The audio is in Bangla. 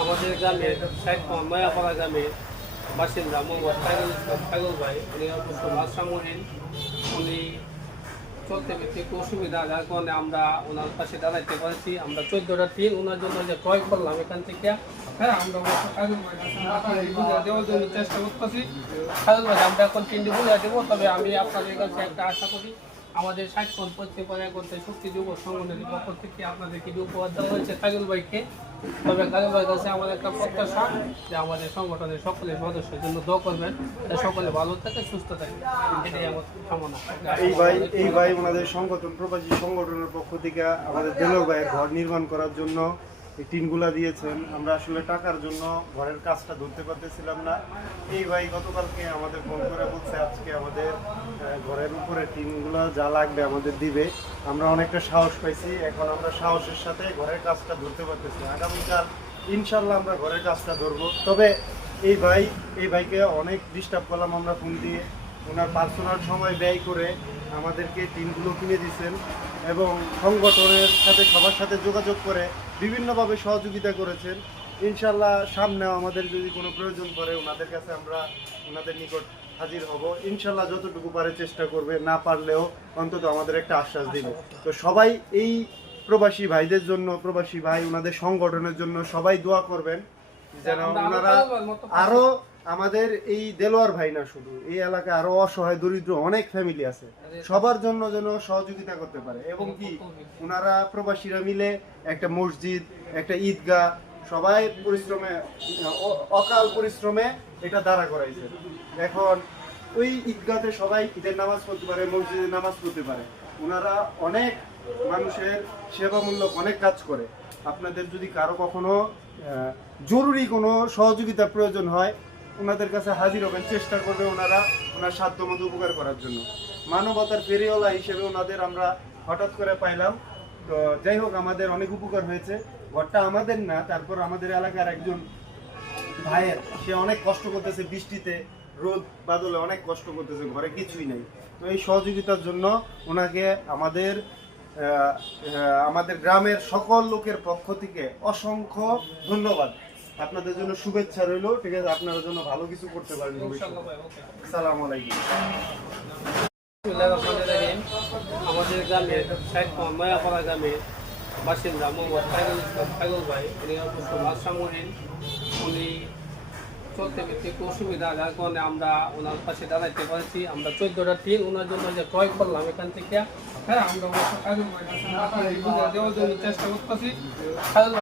আমাদের গ্রামের নয়াপাড়া গ্রামের বাসিন্দা মোহাম্মদ ফাইজুল ইসলাম ফাইজুল ভাই, উনি অবশ্য ভাষামহীন। উনি চলতে ফিরতে একটু অসুবিধা, যার কারণে আমরা ওনার পাশে দাঁড়াইতে পারছি। আমরা 14টা টিন ওনার জন্য যে ক্রয় করলাম এখান থেকে, হ্যাঁ আমরা দেওয়ার জন্য চেষ্টা করতেছি। ফাইজুল ভাই, আমরা এখন তিনটি বুঝে দেবো, তবে আমি আপনাদের কাছে একটা আশা করি, আমাদের 60 কোণ পত্রিকা করতে শক্তি যুব সংগঠনের পক্ষ থেকে আপনাদেরকে যে উপহার দেওয়া হয়েছে ফাইজুল ভাইকে, তবে ফাইজুল ভাইয়ের কাছে আমাদের একটা প্রত্যাশা যে আমাদের সংগঠনের সকলের সদস্যের জন্য দোয়া করবেন, সকলে ভালো থাকে, সুস্থ থাকে, এটাই আমার কামনা। এই ভাই ওনাদের সংগঠন প্রবাসী সংগঠনের পক্ষ থেকে আমাদের দেলোয়ার ভাইয়ের ঘর নির্মাণ করার জন্য এই টিনগুলা দিয়েছেন। আমরা আসলে টাকার জন্য ঘরের কাজটা ধরতে পারতেছিলাম না। এই ভাই গতকালকে আমাদের ফোন করে বলছে আজকে আমাদের ঘরের উপরে টিনগুলা যা লাগবে আমাদের দিবে। আমরা অনেকটা সাহস পাইছি, এখন আমরা সাহসের সাথে ঘরের কাজটা ধরতে পারতেছি। আগামীকাল ইনশাল্লাহ আমরা ঘরের কাজটা ধরবো। তবে এই ভাইকে অনেক ডিস্টার্ব করলাম আমরা ফোন দিয়ে, ওনার পার্সোনাল সময় ব্যয় করে আমাদেরকে টিনগুলো কিনে দিয়েছেন এবং সংগঠনের সাথে সবার সাথে যোগাযোগ করে বিভিন্নভাবে সহযোগিতা করেছেন। ইনশাল্লাহ সামনেও আমাদের যদি কোনো প্রয়োজন পড়ে ওনাদের কাছে আমরা ওনাদের নিকট হাজির হব। ইনশাল্লাহ যতটুকু পারে চেষ্টা করবে, না পারলেও অন্তত আমাদের একটা আশ্বাস দিবে। তো সবাই এই প্রবাসী ভাইদের জন্য, প্রবাসী ভাই ওনাদের সংগঠনের জন্য সবাই দোয়া করবেন যেন ওনারা আরো, আমাদের এই দেলোয়ার ভাই না শুধু, এই এলাকায় আরো অসহায় দরিদ্র অনেক ফ্যামিলি আছে, সবার জন্য যেন সহযোগিতা করতে পারে। এবং কি ওনারা প্রবাসীরা মিলে একটা মসজিদ, একটা ঈদগাহ সবাই পরিশ্রমে, অকাল পরিশ্রমে এটা দাঁড়া করাইছে। এখন ওই ঈদগাতে সবাই ঈদের নামাজ পড়তে পারে, মসজিদে নামাজ পড়তে পারে। ওনারা অনেক মানুষের সেবামূলক অনেক কাজ করে। আপনাদের যদি কারো কখনো জরুরি কোনো সহযোগিতা প্রয়োজন হয়, ওনাদের কাছে হাজির হবেন, চেষ্টা করবে ওনারা ওনার সাধ্যমতো উপকার করার জন্য। মানবতার ফেরিওয়ালা হিসেবে ওনাদের আমরা হঠাৎ করে পাইলাম। তো যাই হোক, আমাদের অনেক উপকার হয়েছে। ঘরটা আমাদের না, তারপর আমাদের এলাকার একজন ভাইয়ের, সে অনেক কষ্ট করতেছে, বৃষ্টিতে রোদ বাদলে অনেক কষ্ট করতেছে, ঘরে কিছুই নেই। তো এই সহযোগিতার জন্য ওনাকে আমাদের গ্রামের সকল লোকের পক্ষ থেকে অসংখ্য ধন্যবাদ। আপনাদের জন্য শুভেচ্ছা রইল। ঠিক আছে, আপনাদের জন্য ভালো কিছু করতে পারেন। আসসালামু আলাইকুম। আমাদের গ্রামের নয়াপাড়া গ্রামের বাসিন্দা মোহাম্মদ ফাইজুল ইসলাম ফাইজুল ভাই, উনি অবশ্য ভাষামহীন। উনি চলতে ফিরতে একটু অসুবিধা, যার কারণে আমরা ওনার পাশে দাঁড়াইতে পারছি। আমরা 14টা টিন ওনার জন্য যে ক্রয় করলাম এখান থেকে, হ্যাঁ আমরা দেওয়ার জন্য চেষ্টা করতেছি।